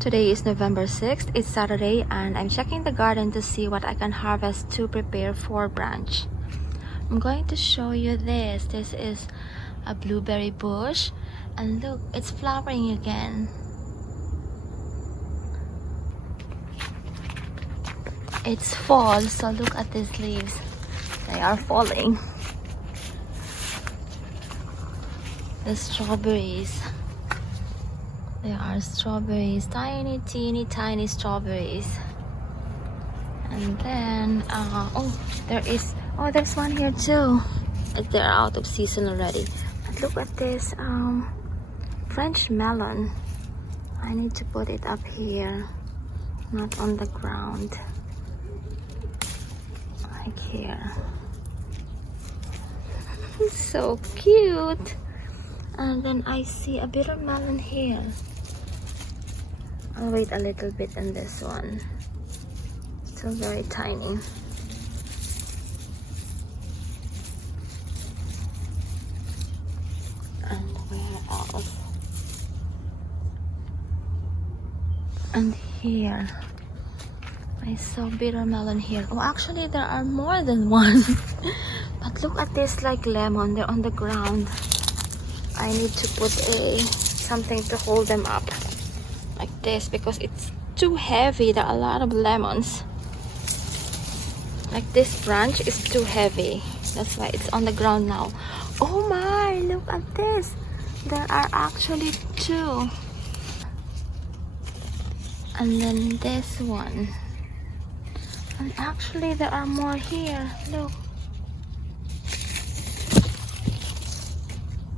Today is November 6th, it's Saturday, and I'm checking the garden to see what I can harvest to prepare for brunch. I'm going to show you this. This is a blueberry bush, and look, it's flowering again. It's fall, so look at these leaves. They are falling. The strawberries. There are strawberries, tiny, teeny, tiny strawberries. And then, there's one here too. They're out of season already. But look at this French melon. I need to put it up here, not on the ground. Like here. So cute. And then I see a bitter melon here. I'll wait a little bit on this one. Still very tiny. And where else? And here. I saw bitter melon here. Oh, actually there are more than one. But look at this, like lemon. They're on the ground. I need to put something to hold them up. Like this, because it's too heavy. There are a lot of lemons. Like this branch is too heavy. That's why it's on the ground now. Oh my, look at this. There are actually two. And then this one. And actually there are more here. Look.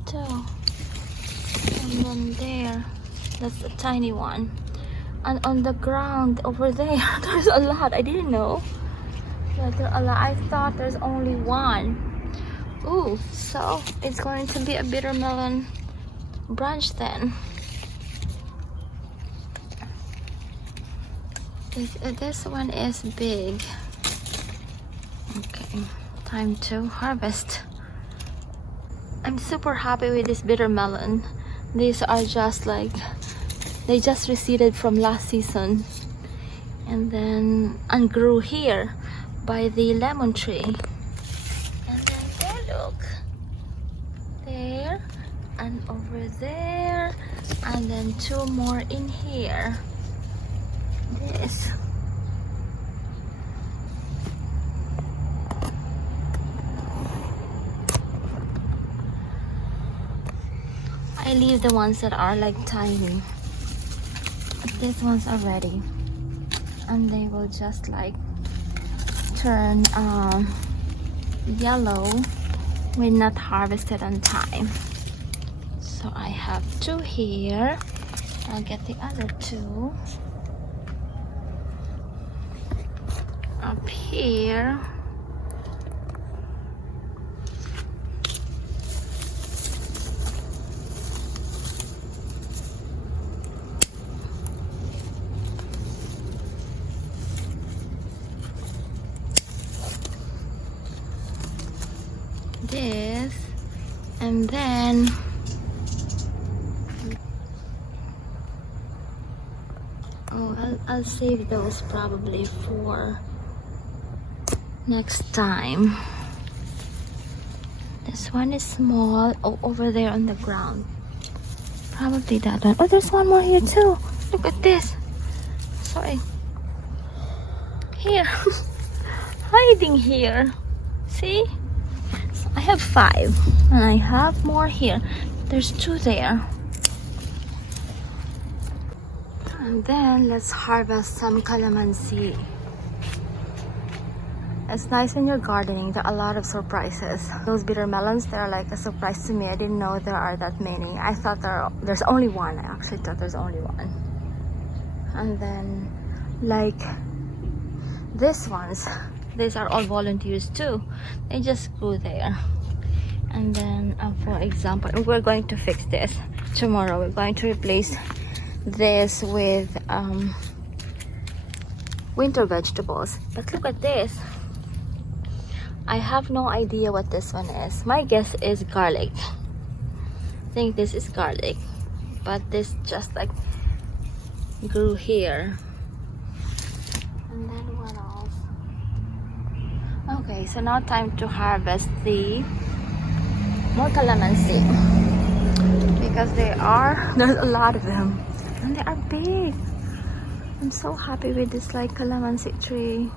Two. And then there. That's a tiny one. And on the ground over there, there's a lot. I didn't know that there are a lot. I thought there's only one. Ooh, so it's going to be a bitter melon brunch then. This one is big. Okay, time to harvest. I'm super happy with this bitter melon. These are just like, they just reseeded from last season and then grew here by the lemon tree. And then there, look, there and over there, and then two more in here. This. I leave the ones that are like tiny. These ones are ready, and they will just like turn yellow when not harvested on time. So I have two here. I'll get the other two up here. This, and then I'll save those probably for next time. This one is small. Oh, over there on the ground, probably that one. Oh, there's one more here too. Look at this. Sorry, here. Hiding here. See, I have 5 and I have more here. There's 2 there. And then let's harvest some calamansi. It's nice when you're gardening. There are a lot of surprises. Those bitter melons, they're like a surprise to me. I didn't know there are that many. I thought there's only one. I actually thought there's only one. And then like these ones, these are all volunteers too. They just grew there. And then for example, we're going to fix this tomorrow. We're going to replace this with winter vegetables. But look at this. I have no idea what this one is. My guess is garlic. I think this is garlic, but this just like grew here. And then what else? Okay, so now time to harvest the more calamansi, because there's a lot of them and they are big. I'm so happy with this like calamansi tree.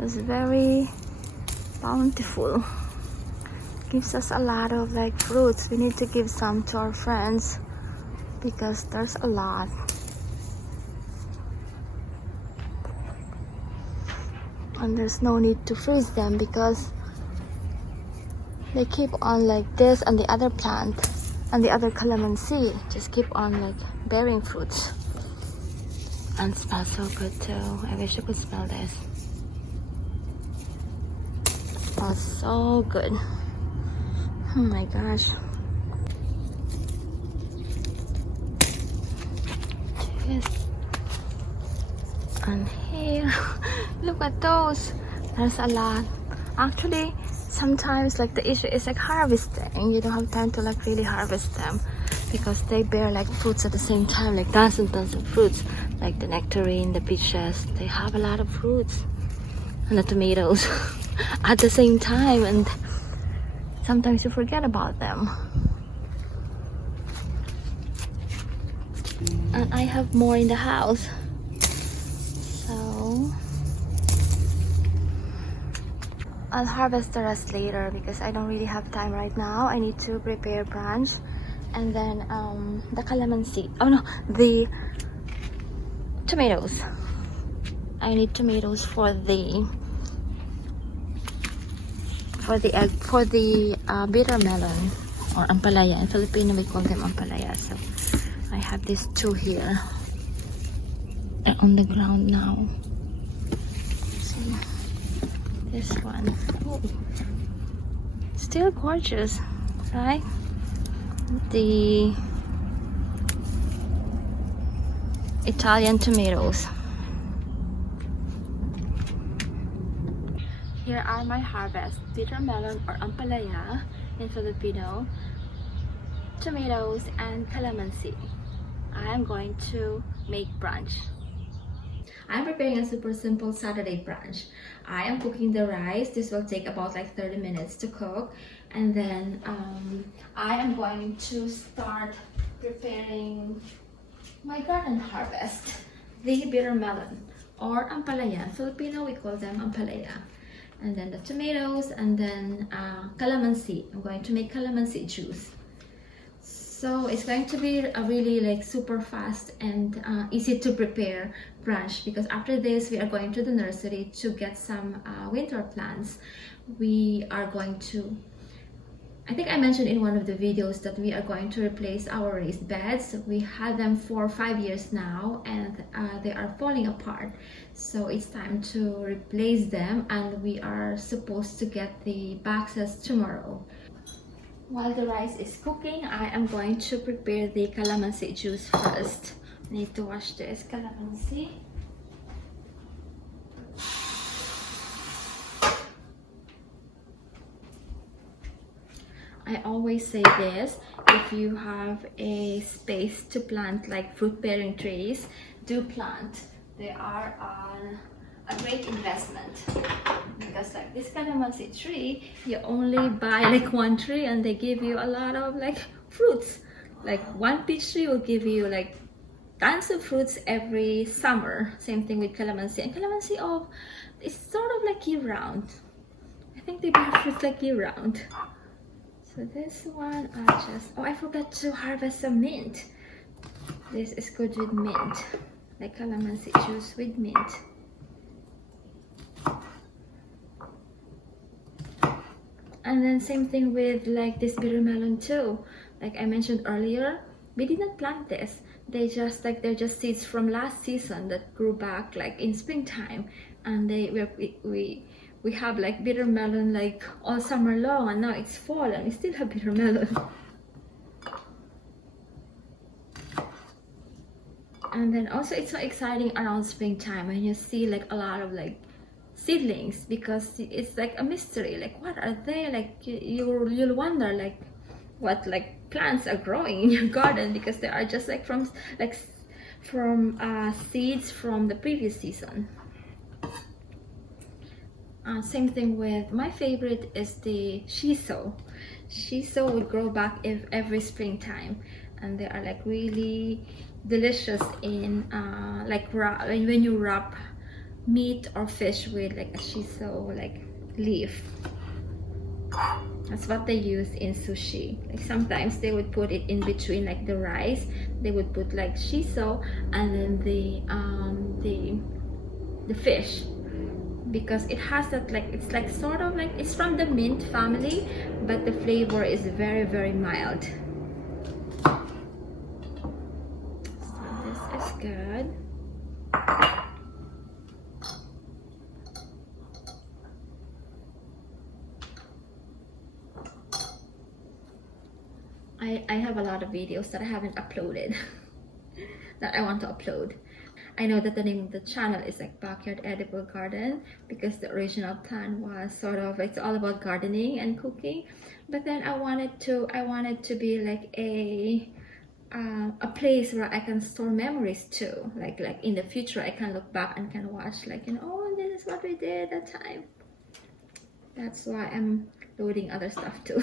It's very bountiful. Gives us a lot of like fruits. We need to give some to our friends because there's a lot. And there's no need to freeze them because they keep on like this, and the other plant and the other calamansi just keep on like bearing fruits. And smells so good too. I wish you could smell this. Smells so good. Oh my gosh. Yes. And here, look at those. There's a lot. Actually, sometimes like the issue is like harvesting. You don't have time to like really harvest them because they bear like fruits at the same time, like tons and tons of fruits, like the nectarine, the peaches. They have a lot of fruits, and the tomatoes at the same time, and sometimes you forget about them. And I have more in the house, so I'll harvest the rest later because I don't really have time right now. I need to prepare brunch, and then the calamansi. Oh no, the tomatoes. I need tomatoes for the bitter melon, or ampalaya. In Filipino we call them ampalaya. So I have these two here. They're on the ground now. See this one. Oh, still gorgeous, right? The Italian tomatoes. Here are my harvest: bitter melon or ampalaya in Filipino, tomatoes, and calamansi. I am going to make brunch. I'm preparing a super simple Saturday brunch. I am cooking the rice. This will take about like 30 minutes to cook. And then I am going to start preparing my garden harvest. The bitter melon or ampalaya. In Filipino, we call them ampalaya. And then the tomatoes, and then calamansi. I'm going to make calamansi juice. So it's going to be a really like super fast and easy to prepare brunch, because after this we are going to the nursery to get some winter plants. We are going to, I think I mentioned in one of the videos that we are going to replace our raised beds. We had them for 5 years now, and they are falling apart. So it's time to replace them, and we are supposed to get the boxes tomorrow. While the rice is cooking, I am going to prepare the calamansi juice first. I need to wash this calamansi. I always say this: if you have a space to plant like fruit bearing trees, do plant. They are a great investment, because like this calamansi tree, you only buy like one tree and they give you a lot of like fruits. Like one peach tree will give you like tons of fruits every summer. Same thing with calamansi. And calamansi, oh, it's sort of like year round. I think they bear fruits like year round. So this one, I forgot to harvest some mint. This is good with mint, like calamansi juice with mint. And then same thing with like this bitter melon too. Like I mentioned earlier, we did not plant this. They're just seeds from last season that grew back like in springtime, and we have like bitter melon like all summer long, and now it's fall and we still have bitter melon. And then also it's so exciting around springtime when you see like a lot of like seedlings, because it's like a mystery, like what are they, like you'll wonder like what like plants are growing in your garden, because they are just like from from seeds from the previous season. Same thing with my favorite is the shiso. Shiso would grow back every springtime, and they are like really delicious in like when you wrap meat or fish with like a shiso like leaf. That's what they use in sushi. Like sometimes they would put it in between like the rice. They would put like shiso and then the fish, because it has that like, it's like sort of like, it's from the mint family, but the flavor is very, very mild. So this is good. I have a lot of videos that I haven't uploaded that I want to upload. I know that the name of the channel is like Backyard Edible Garden, because the original plan was sort of, it's all about gardening and cooking, but then I wanted to be like a place where I can store memories too, like in the future I can look back and can watch like, you know, oh, this is what we did that time. That's why I'm loading other stuff too.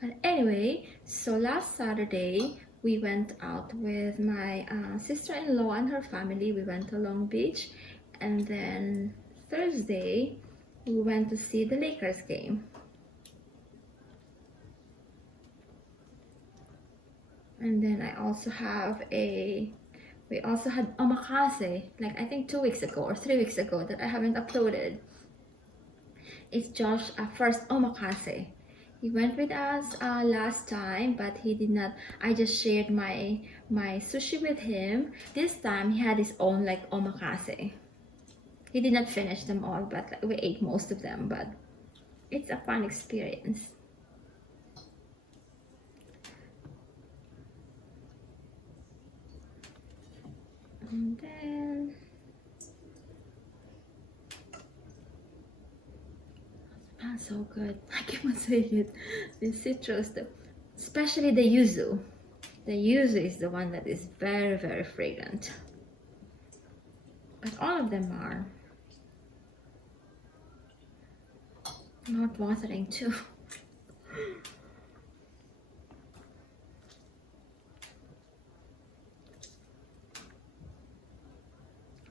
But anyway, so last Saturday we went out with my sister-in-law and her family. We went to Long Beach, and then Thursday we went to see the Lakers game. And then we also had omakase, like I think 2 weeks ago or 3 weeks ago, that I haven't uploaded. It's Josh's first omakase. He went with us last time, but he did not. I just shared my sushi with him. This time he had his own like omakase. He did not finish them all, but like, we ate most of them. But it's a fun experience. And then so good. I keep on saying it. The citrus, especially the yuzu. The yuzu is the one that is very, very fragrant. But all of them are mouth-watering too.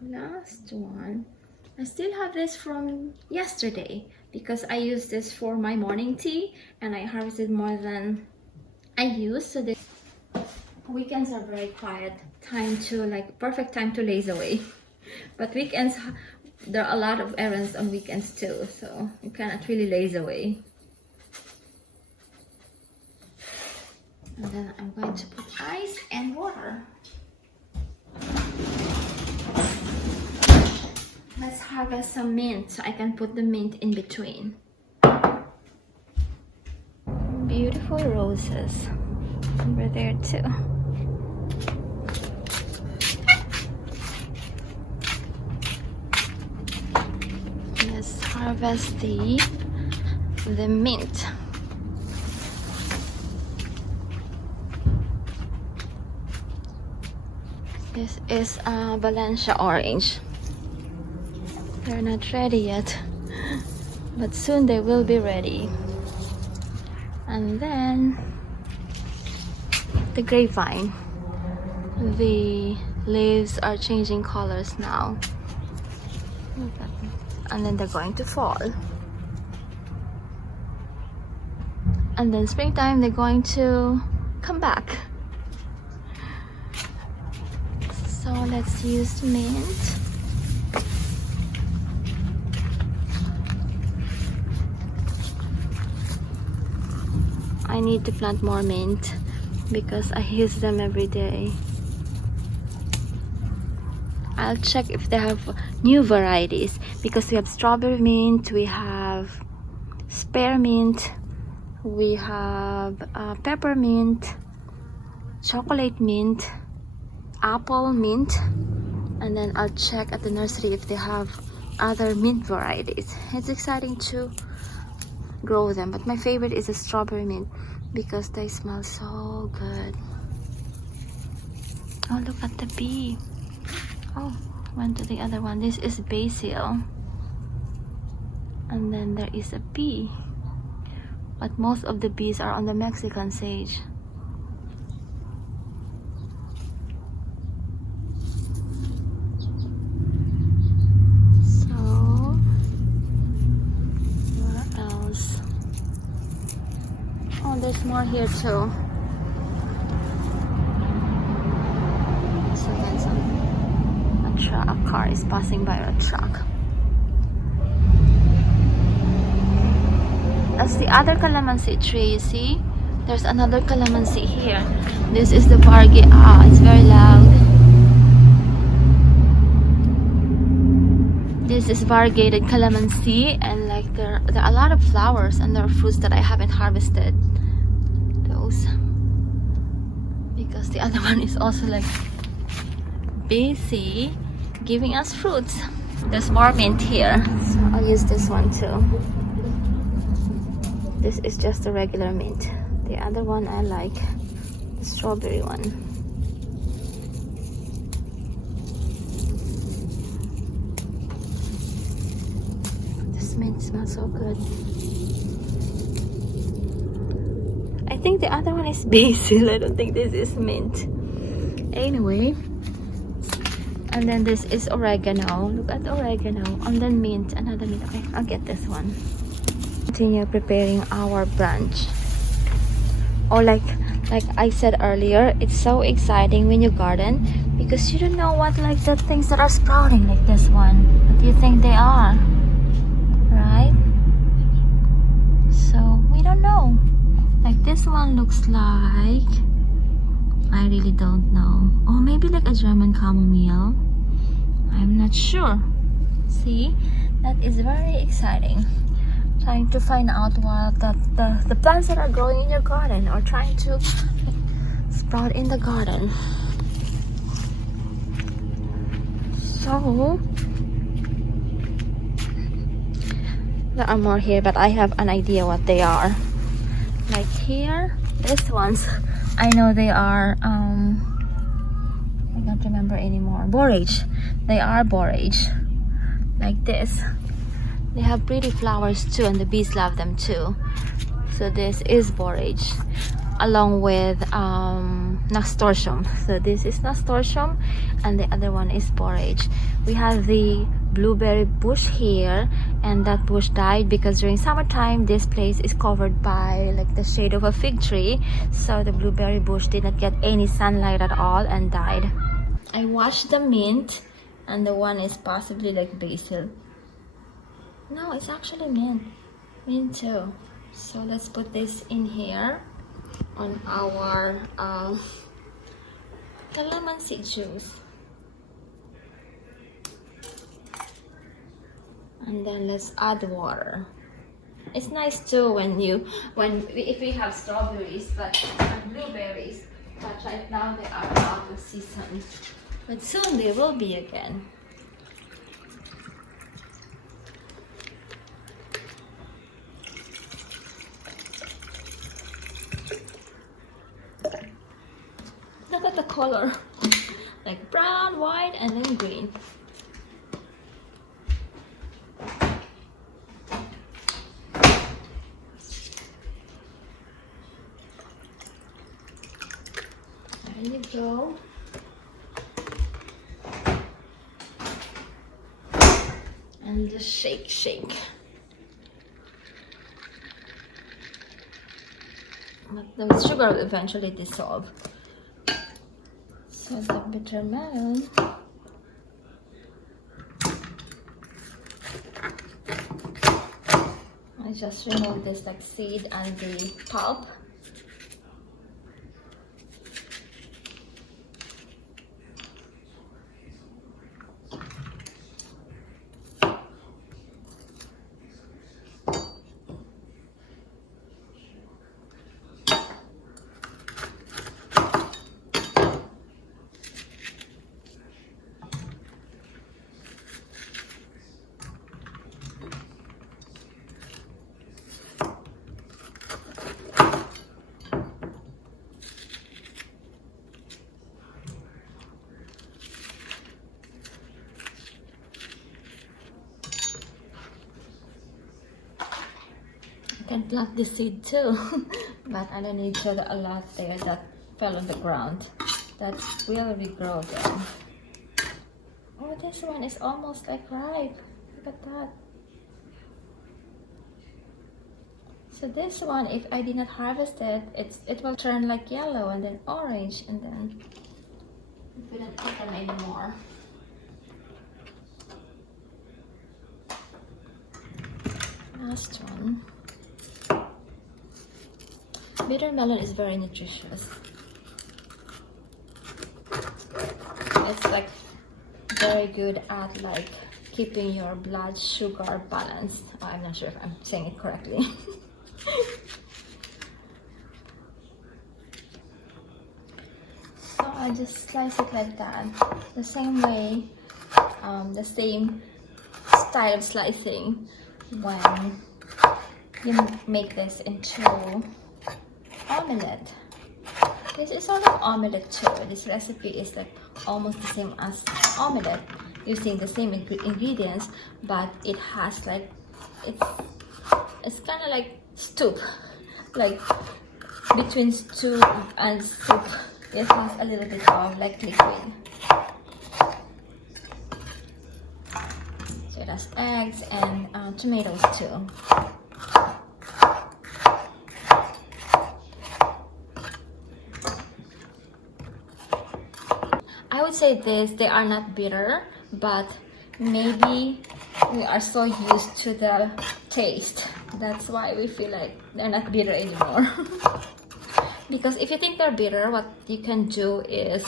Last one. I still have this from yesterday, because I used this for my morning tea and I harvested more than I used. So the weekends are very quiet time to like, perfect time to laze away. But weekends, there are a lot of errands on weekends too, so you cannot really laze away. And then I'm going to put ice and water. Let's harvest some mint so I can put the mint in between. Beautiful roses over there too. Let's harvest the mint. This is a Valencia orange. They're not ready yet, but soon they will be ready. And then the grapevine. The leaves are changing colors now. And then they're going to fall. And then springtime they're going to come back. So let's use mint. I need to plant more mint because I use them every day. I'll check if they have new varieties, because we have strawberry mint, we have spearmint, we have peppermint, chocolate mint, apple mint, and then I'll check at the nursery if they have other mint varieties. It's exciting to grow them, but my favorite is the strawberry mint because they smell so good. Oh, look at the bee. Oh, went to the other one. This is basil. And then there is a bee. But most of the bees are on the Mexican sage. So, where else? Oh, there's more here too. So that's a car is passing by a truck. That's the other calamansi tree, you see? There's another calamansi here. This is the variegated. Ah, it's very loud. This is variegated calamansi, and like there are a lot of flowers and there are fruits that I haven't harvested. Those. Because the other one is also like busy giving us fruits. There's more mint here, so I'll use this one too. This is just a regular mint. The other one I like, the strawberry one. This mint smells so good. I think the other one is basil. I don't think this is mint. Anyway, and then this is oregano. Look at the oregano. And then mint, another mint. Okay, I'll get this one. Continue preparing our brunch. Or like I said earlier, it's so exciting when you garden because you don't know what like the things that are sprouting like this one. What do you think they are? Right? So we don't know. Like this one looks like, I really don't know. Oh, maybe like a German chamomile. I'm not sure. See, that is very exciting. Trying to find out what the plants that are growing in your garden or trying to sprout in the garden. So there are more here, but I have an idea what they are. Like here, these ones, I know they are I can't remember anymore. Borage. They are borage. Like this. They have pretty flowers too, and the bees love them too. So this is borage, along with nasturtium. So this is nasturtium, and the other one is borage. We have the blueberry bush here, and that bush died because during summertime this place is covered by like the shade of a fig tree. So the blueberry bush did not get any sunlight at all and died. I washed the mint, and the one is possibly like basil. No, it's actually mint. Mint too. So let's put this in here on our calamansi juice. And then let's add water. It's nice too if we have strawberries and blueberries, but right now they are out of season. But soon they will be again. Look at the color, like brown, white, and then green. There you go. And just shake. But the sugar will eventually dissolve. So the bitter melon. I just remove this like seed and the pulp. plant this seed too. But I don't need to show a lot there that fell on the ground. That will regrow them. Oh, this one is almost like ripe. Look at that. So this one, if I did not harvest it, it will turn like yellow and then orange, and then we don't eat them anymore. Last one. Bitter melon is very nutritious. It's like very good at like keeping your blood sugar balanced. Oh, I'm not sure if I'm saying it correctly. So I just slice it like that, the same way, the same style of slicing when you make this into omelette. This is sort of omelette too. This recipe is like almost the same as omelette, using the same ingredients, but it has like it's kind of like soup, like between stew and soup. It has a little bit of like liquid. So it has eggs and tomatoes too. I would say they are not bitter, but maybe we are so used to the taste. That's why we feel like they're not bitter anymore. Because if you think they're bitter, what you can do is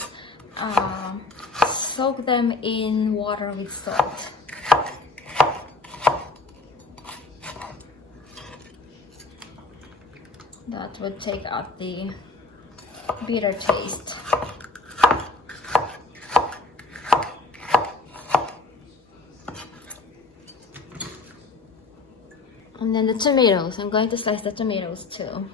soak them in water with salt. That would take out the bitter taste. And then the tomatoes. I'm going to slice the tomatoes too.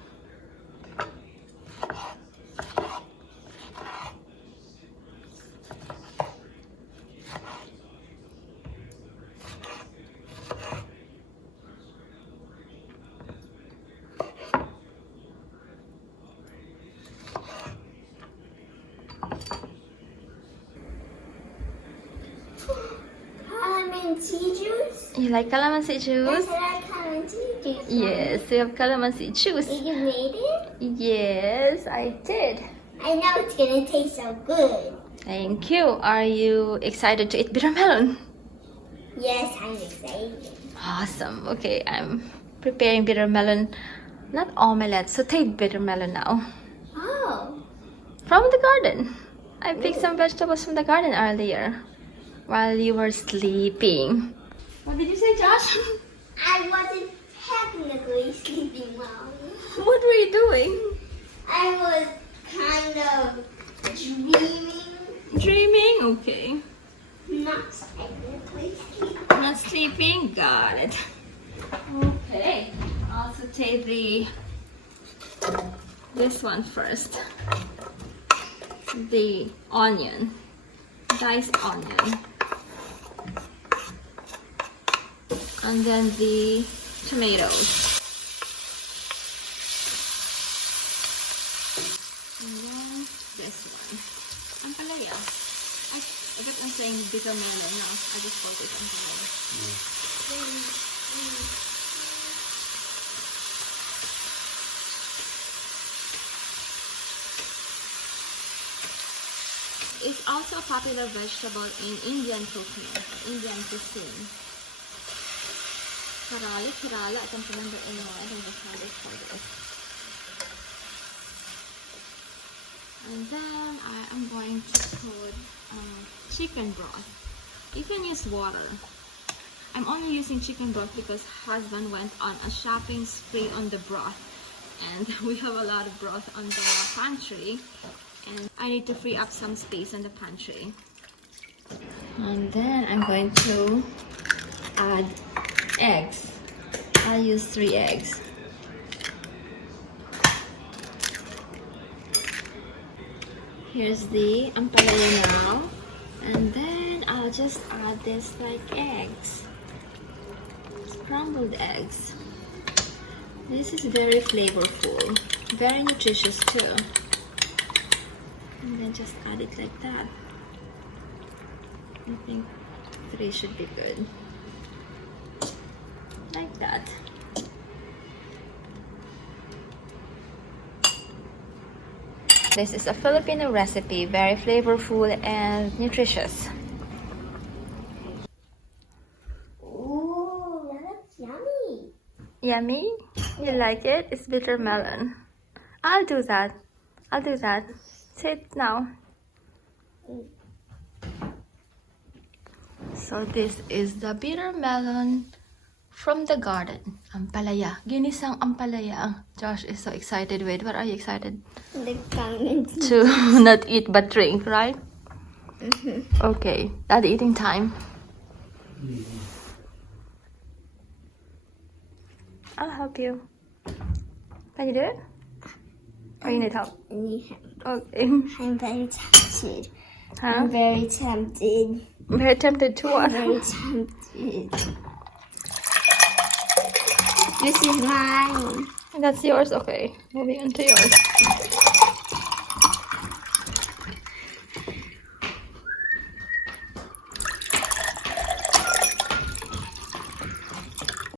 Calamansi juice? You like calamansi juice? Yes, I like calamansi juice. Yes, we have calamansi juice. You made it? Yes, I did. I know it's gonna taste so good. Thank you. Are you excited to eat bitter melon? Yes, I'm excited. Awesome. Okay, I'm preparing bitter melon, not omelette, sauteed bitter melon now. Oh. From the garden. I picked some vegetables from the garden earlier while you were sleeping. What did you say, Josh? I wasn't technically sleeping well. What were you doing? I was kind of dreaming. Dreaming? Okay. Not technically sleeping. Not sleeping? Got it. Okay. I'll saute this one first. The onion. Diced onion. And then the tomatoes. And then this one. Ampalaya. I guess I'm saying bitter melon now. I just called it ampalaya. It's also a popular vegetable in Indian cooking, Indian cuisine. Kerala, I don't remember anymore. I don't know how they call this. And then I am going to put chicken broth. You can use water. I'm only using chicken broth because husband went on a shopping spree on the broth, and we have a lot of broth on the pantry, and I need to free up some space in the pantry. And then I'm going to add eggs. I'll use 3 eggs. Here's the ampalaya now, and then I'll just add this like eggs, scrambled eggs. This is very flavorful, very nutritious too. And then just add it like that. I think 3 should be good. Like that. This is a Filipino recipe, very flavorful and nutritious. Ooh, that looks yummy. Yummy? You like it? It's bitter melon. I'll do that. I'll do that. Say it now. So this is the bitter melon from the garden. Ampalaya. Ginisang ampalaya. Josh is so excited. Wait, what are you excited? The Calamansi. To not eat but drink, right? Okay, that's eating time. I'll help you. Can you do it? Or you need help? I need help. Okay. I'm very tempted. Huh? I'm very tempted. I'm very tempted to I'm what? very tempted. This is mine. That's yours? Okay. Moving on to yours.